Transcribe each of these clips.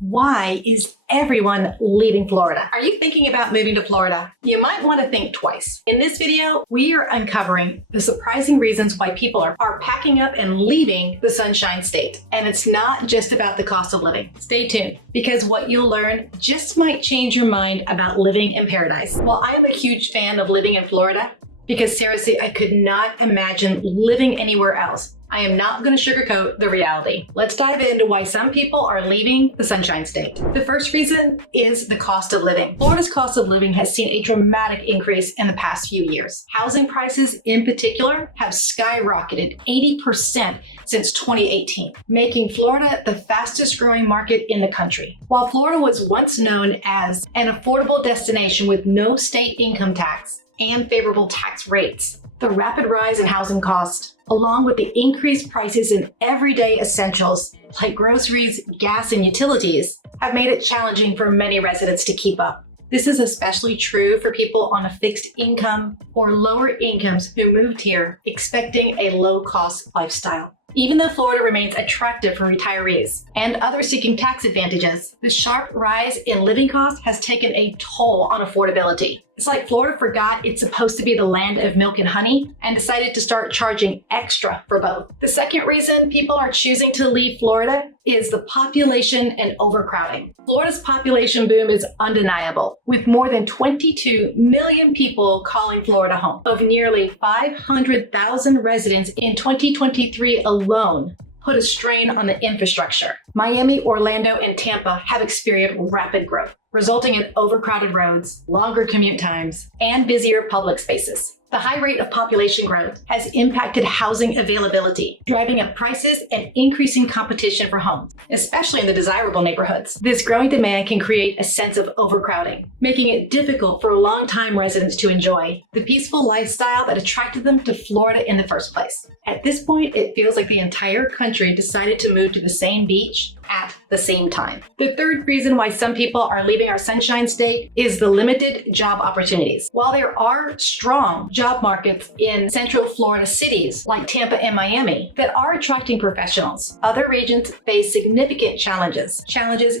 Why is everyone leaving Florida? Are you thinking about moving to Florida? You might want to think twice. In this video, we are uncovering the surprising reasons why people are packing up and leaving the Sunshine State. And it's not just about the cost of living. Stay tuned, because what you'll learn just might change your mind about living in paradise. Well, I am a huge fan of living in Florida because seriously, I could not imagine living anywhere else. I am not going to sugarcoat the reality. Let's dive into why some people are leaving the Sunshine State. The first reason is the cost of living. Florida's cost of living has seen a dramatic increase in the past few years. Housing prices in particular have skyrocketed 80% since 2018, making Florida the fastest growing market in the country. While Florida was once known as an affordable destination with no state income tax and favorable tax rates, the rapid rise in housing costs, along with the increased prices in everyday essentials like groceries, gas, and utilities, have made it challenging for many residents to keep up. This is especially true for people on a fixed income or lower incomes who moved here expecting a low-cost lifestyle. Even though Florida remains attractive for retirees and others seeking tax advantages, the sharp rise in living costs has taken a toll on affordability. It's like Florida forgot it's supposed to be the land of milk and honey and decided to start charging extra for both. The second reason people are choosing to leave Florida is the population and overcrowding. Florida's population boom is undeniable, with more than 22 million people calling Florida home. Of nearly 500,000 residents in 2023 alone, put a strain on the infrastructure. Miami, Orlando, and Tampa have experienced rapid growth, resulting in overcrowded roads, longer commute times, and busier public spaces. The high rate of population growth has impacted housing availability, driving up prices and increasing competition for homes, especially in the desirable neighborhoods. This growing demand can create a sense of overcrowding, making it difficult for longtime residents to enjoy the peaceful lifestyle that attracted them to Florida in the first place. At this point, it feels like the entire country decided to move to the same beach at the same time. The third reason why some people are leaving our Sunshine State is the limited job opportunities. While there are strong job markets in central Florida cities like Tampa and Miami that are attracting professionals, other regions face significant challenges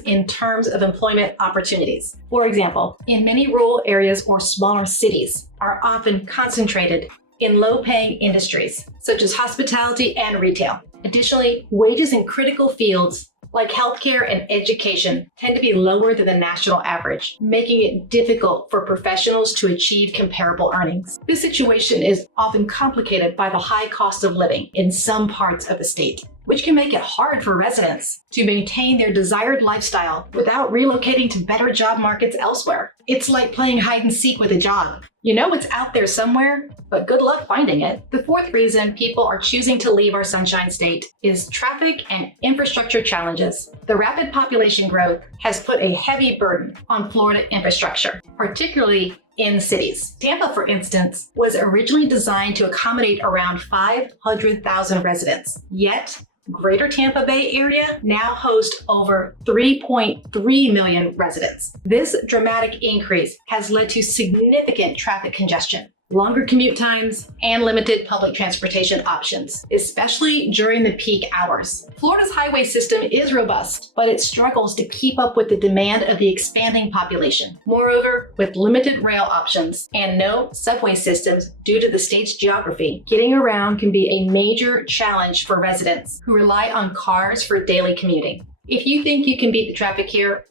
in terms of employment opportunities. For example, in many rural areas or smaller cities are often concentrated in low-paying industries such as hospitality and retail. Additionally, wages in critical fields like healthcare and education tend to be lower than the national average, making it difficult for professionals to achieve comparable earnings. This situation is often complicated by the high cost of living in some parts of the state, which can make it hard for residents to maintain their desired lifestyle without relocating to better job markets elsewhere. It's like playing hide and seek with a job. You know it's out there somewhere, but good luck finding it. The fourth reason people are choosing to leave our Sunshine State is traffic and infrastructure challenges. The rapid population growth has put a heavy burden on Florida infrastructure, particularly in cities. Tampa, for instance, was originally designed to accommodate around 500,000 residents. Yet, Greater Tampa Bay area now hosts over 3.3 million residents. This dramatic increase has led to significant traffic congestion, longer commute times, and limited public transportation options, especially during the peak hours. Florida's highway system is robust, but it struggles to keep up with the demand of the expanding population. Moreover, with limited rail options and no subway systems due to the state's geography, getting around can be a major challenge for residents who rely on cars for daily commuting. If you think you can beat the traffic here,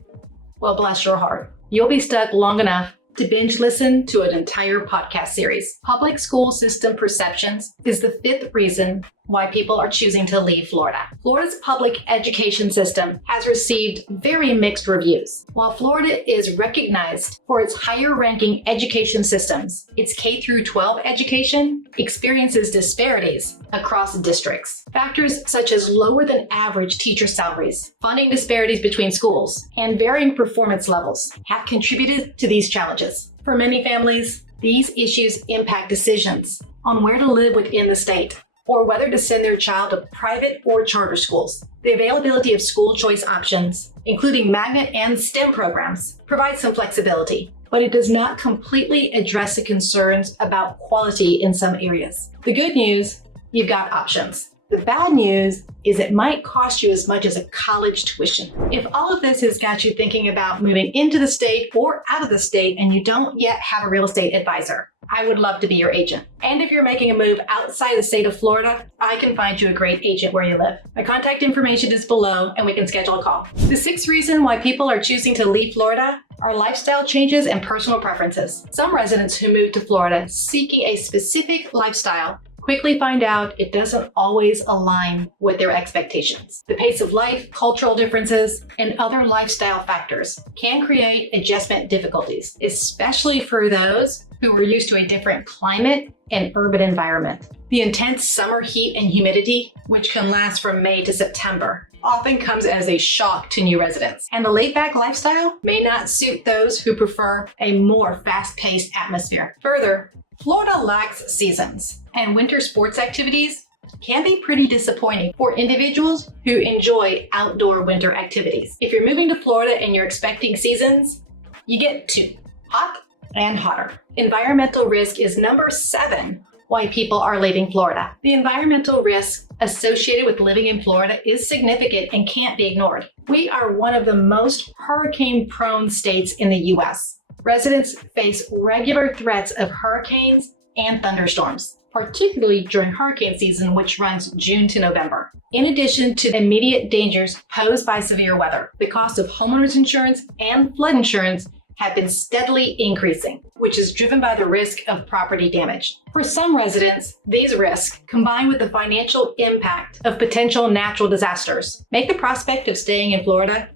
well, bless your heart. You'll be stuck long enough to binge listen to an entire podcast series. Public school system perceptions is the fifth reason why people are choosing to leave Florida. Florida's public education system has received very mixed reviews. While Florida is recognized for its higher-ranking education systems, its K-12 education experiences disparities across districts. Factors such as lower than average teacher salaries, funding disparities between schools, and varying performance levels have contributed to these challenges. For many families, these issues impact decisions on where to live within the state, or whether to send their child to private or charter schools. The availability of school choice options, including magnet and STEM programs, provides some flexibility, but it does not completely address the concerns about quality in some areas. The good news, you've got options. The bad news is it might cost you as much as a college tuition. If all of this has got you thinking about moving into the state or out of the state and you don't yet have a real estate advisor, I would love to be your agent. And if you're making a move outside the state of Florida, I can find you a great agent where you live. My contact information is below and we can schedule a call. The sixth reason why people are choosing to leave Florida are lifestyle changes and personal preferences. Some residents who move to Florida seeking a specific lifestyle quickly find out it doesn't always align with their expectations. The pace of life, cultural differences, and other lifestyle factors can create adjustment difficulties, especially for those who were used to a different climate and urban environment. The intense summer heat and humidity, which can last from May to September, often comes as a shock to new residents. And the laid-back lifestyle may not suit those who prefer a more fast-paced atmosphere. Further, Florida lacks seasons, and winter sports activities can be pretty disappointing for individuals who enjoy outdoor winter activities. If you're moving to Florida and you're expecting seasons, you get two: hot and hotter. Environmental risk is number 7 why people are leaving Florida. The environmental risk associated with living in Florida is significant and can't be ignored. We are one of the most hurricane-prone states in the U.S. Residents face regular threats of hurricanes and thunderstorms, particularly during hurricane season, which runs June to November. In addition to the immediate dangers posed by severe weather, the cost of homeowners insurance and flood insurance have been steadily increasing, which is driven by the risk of property damage. For some residents, these risks, combined with the financial impact of potential natural disasters, make the prospect of staying in Florida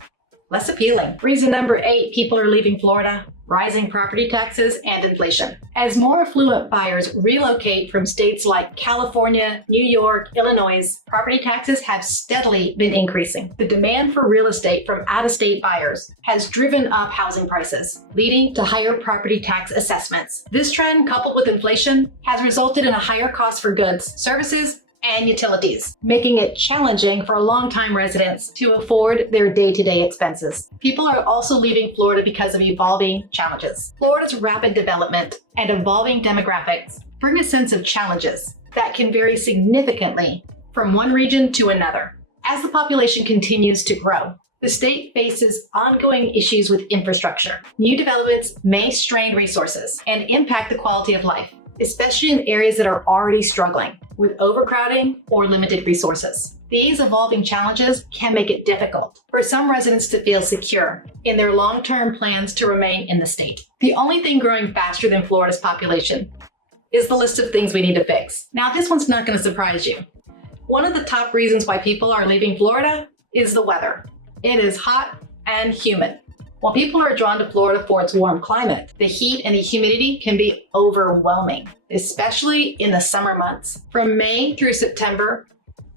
less appealing. Reason number 8 people are leaving Florida: rising property taxes and inflation. As more affluent buyers relocate from states like California, New York, Illinois, property taxes have steadily been increasing. The demand for real estate from out-of-state buyers has driven up housing prices, leading to higher property tax assessments. This trend, coupled with inflation, has resulted in a higher cost for goods, services, and utilities, making it challenging for long-time residents to afford their day-to-day expenses. People are also leaving Florida because of evolving challenges. Florida's rapid development and evolving demographics bring a sense of challenges that can vary significantly from one region to another. As the population continues to grow, the state faces ongoing issues with infrastructure. New developments may strain resources and impact the quality of life, especially in areas that are already struggling with overcrowding or limited resources. These evolving challenges can make it difficult for some residents to feel secure in their long-term plans to remain in the state. The only thing growing faster than Florida's population is the list of things we need to fix. Now, this one's not going to surprise you. One of the top reasons why people are leaving Florida is the weather. It is hot and humid. While people are drawn to Florida for its warm climate, the heat and the humidity can be overwhelming, especially in the summer months. From May through September,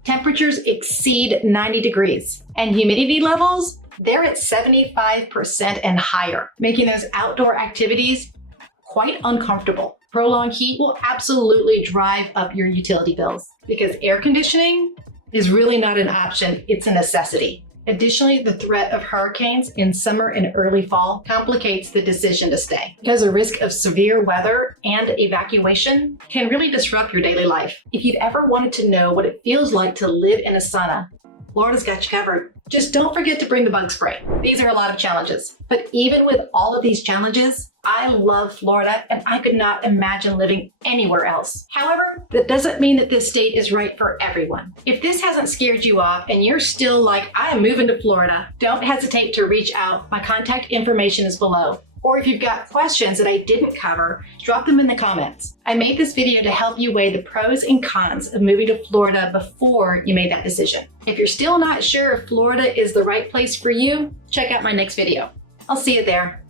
temperatures exceed 90 degrees, and humidity levels, they're at 75% and higher, making those outdoor activities quite uncomfortable. Prolonged heat will absolutely drive up your utility bills because air conditioning is really not an option, it's a necessity. Additionally, the threat of hurricanes in summer and early fall complicates the decision to stay, because the risk of severe weather and evacuation can really disrupt your daily life. If you've ever wanted to know what it feels like to live in a sauna, Florida's got you covered. Just don't forget to bring the bug spray. These are a lot of challenges, but even with all of these challenges, I love Florida and I could not imagine living anywhere else. However, that doesn't mean that this state is right for everyone. If this hasn't scared you off and you're still like, I am moving to Florida, don't hesitate to reach out. My contact information is below. Or if you've got questions that I didn't cover, drop them in the comments. I made this video to help you weigh the pros and cons of moving to Florida before you made that decision. If you're still not sure if Florida is the right place for you, check out my next video. I'll see you there.